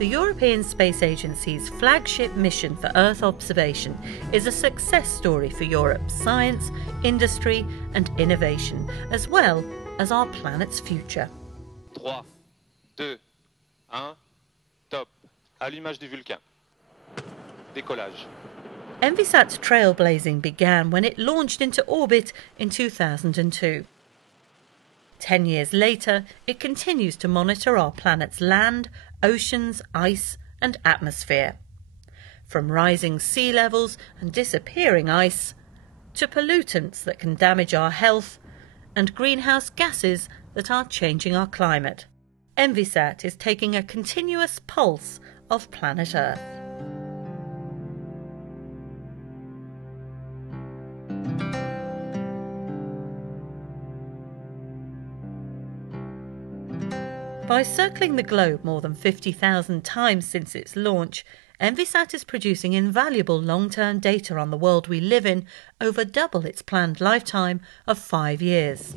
The European Space Agency's flagship mission for Earth observation is a success story for Europe's science, industry and innovation, as well as our planet's future. 3, 2, 1, top. Allumage du Vulcain. Décollage. Envisat's trailblazing began when it launched into orbit in 2002. 10 years later, it continues to monitor our planet's land, oceans, ice and atmosphere. From rising sea levels and disappearing ice, to pollutants that can damage our health, and greenhouse gases that are changing our climate. Envisat is taking a continuous pulse of planet Earth. By circling the globe more than 50,000 times since its launch, Envisat is producing invaluable long-term data on the world we live in over double its planned lifetime of 5 years.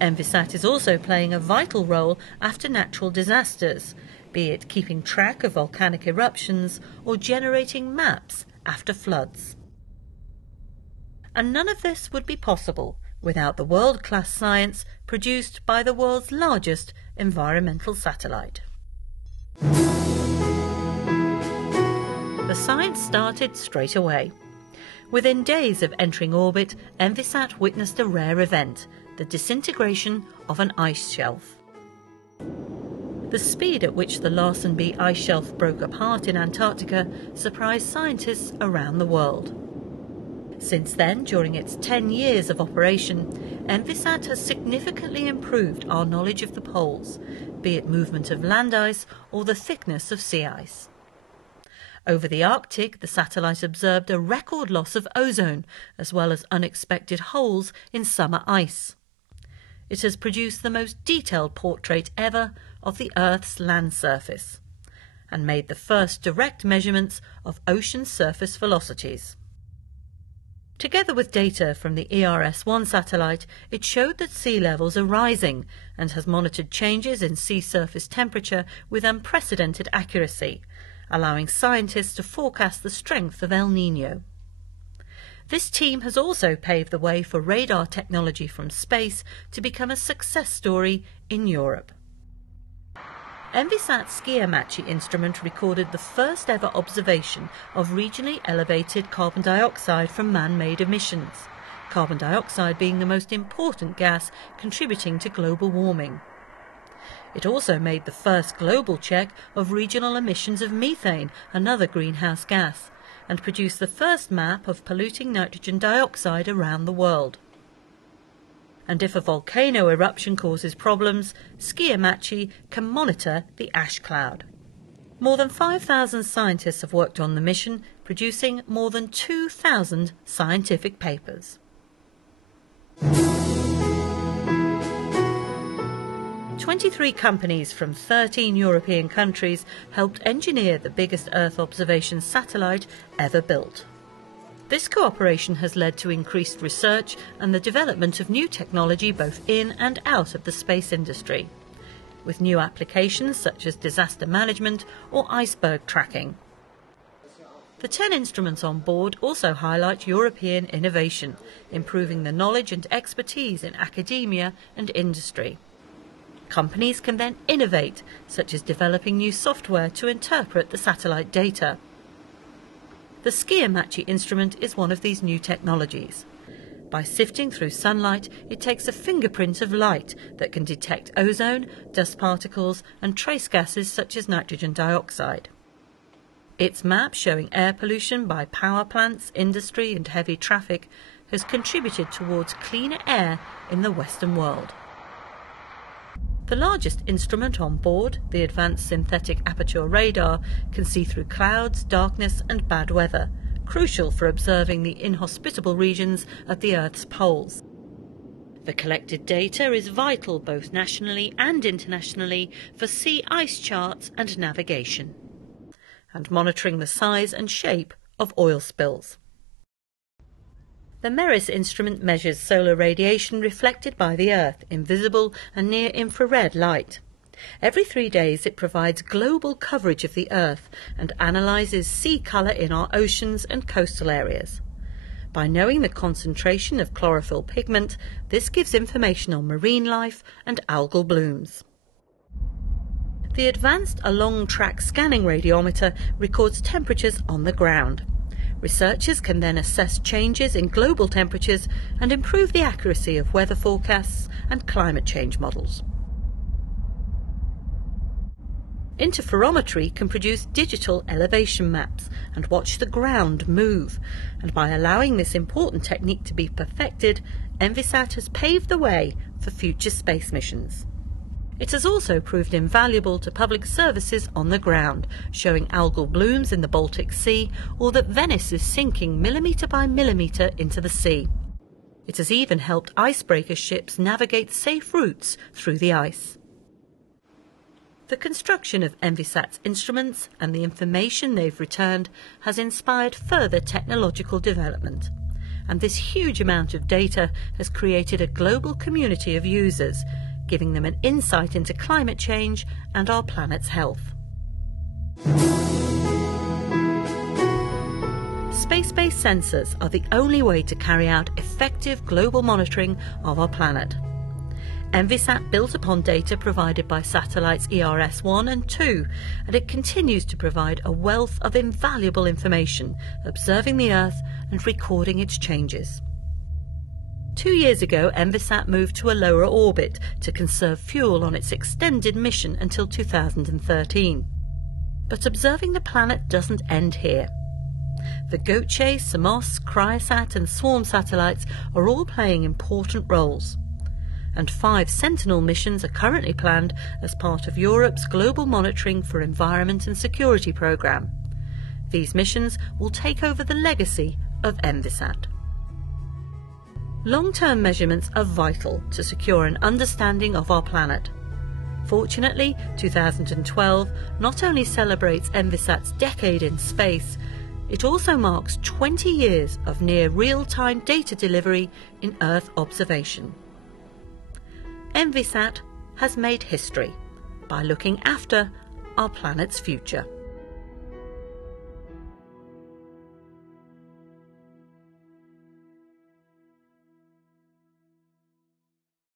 Envisat is also playing a vital role after natural disasters, be it keeping track of volcanic eruptions or generating maps after floods. And none of this would be possible without the world-class science produced by the world's largest environmental satellite. The science started straight away. Within days of entering orbit, Envisat witnessed a rare event, the disintegration of an ice shelf. The speed at which the Larsen B ice shelf broke apart in Antarctica surprised scientists around the world. Since then, during its 10 years of operation, Envisat has significantly improved our knowledge of the poles, be it movement of land ice or the thickness of sea ice. Over the Arctic, the satellite observed a record loss of ozone, as well as unexpected holes in summer ice. It has produced the most detailed portrait ever of the Earth's land surface, and made the first direct measurements of ocean surface velocities. Together with data from the ERS-1 satellite, it showed that sea levels are rising and has monitored changes in sea surface temperature with unprecedented accuracy, allowing scientists to forecast the strength of El Niño. This team has also paved the way for radar technology from space to become a success story in Europe. Envisat's Skiamatchy instrument recorded the first ever observation of regionally elevated carbon dioxide from man-made emissions, carbon dioxide being the most important gas contributing to global warming. It also made the first global check of regional emissions of methane, another greenhouse gas, and produced the first map of polluting nitrogen dioxide around the world. And if a volcano eruption causes problems, Skiamatchy can monitor the ash cloud. More than 5,000 scientists have worked on the mission, producing more than 2,000 scientific papers. 23 companies from 13 European countries helped engineer the biggest Earth observation satellite ever built. This cooperation has led to increased research and the development of new technology both in and out of the space industry, with new applications such as disaster management or iceberg tracking. The 10 instruments on board also highlight European innovation, improving the knowledge and expertise in academia and industry. Companies can then innovate, such as developing new software to interpret the satellite data. The Skiamatchy instrument is one of these new technologies. By sifting through sunlight, it takes a fingerprint of light that can detect ozone, dust particles and trace gases such as nitrogen dioxide. Its map showing air pollution by power plants, industry and heavy traffic has contributed towards cleaner air in the Western world. The largest instrument on board, the Advanced Synthetic Aperture Radar, can see through clouds, darkness and bad weather, crucial for observing the inhospitable regions of the Earth's poles. The collected data is vital both nationally and internationally for sea ice charts and navigation, and monitoring the size and shape of oil spills. The MERIS instrument measures solar radiation reflected by the Earth in visible and near-infrared light. Every 3 days it provides global coverage of the Earth and analyses sea colour in our oceans and coastal areas. By knowing the concentration of chlorophyll pigment, this gives information on marine life and algal blooms. The advanced along-track scanning radiometer records temperatures on the ground. Researchers can then assess changes in global temperatures and improve the accuracy of weather forecasts and climate change models. Interferometry can produce digital elevation maps and watch the ground move, and by allowing this important technique to be perfected, Envisat has paved the way for future space missions. It has also proved invaluable to public services on the ground, showing algal blooms in the Baltic Sea or that Venice is sinking millimetre by millimetre into the sea. It has even helped icebreaker ships navigate safe routes through the ice. The construction of Envisat's instruments and the information they've returned has inspired further technological development. And this huge amount of data has created a global community of users, giving them an insight into climate change and our planet's health. Space-based sensors are the only way to carry out effective global monitoring of our planet. Envisat built upon data provided by satellites ERS-1 and 2, and it continues to provide a wealth of invaluable information, observing the Earth and recording its changes. 2 years ago, Envisat moved to a lower orbit to conserve fuel on its extended mission until 2013. But observing the planet doesn't end here. The Goche, Samos, Cryosat and Swarm satellites are all playing important roles. And 5 Sentinel missions are currently planned as part of Europe's Global Monitoring for Environment and Security programme. These missions will take over the legacy of Envisat. Long-term measurements are vital to secure an understanding of our planet. Fortunately, 2012 not only celebrates Envisat's decade in space, it also marks 20 years of near real-time data delivery in Earth observation. Envisat has made history by looking after our planet's future.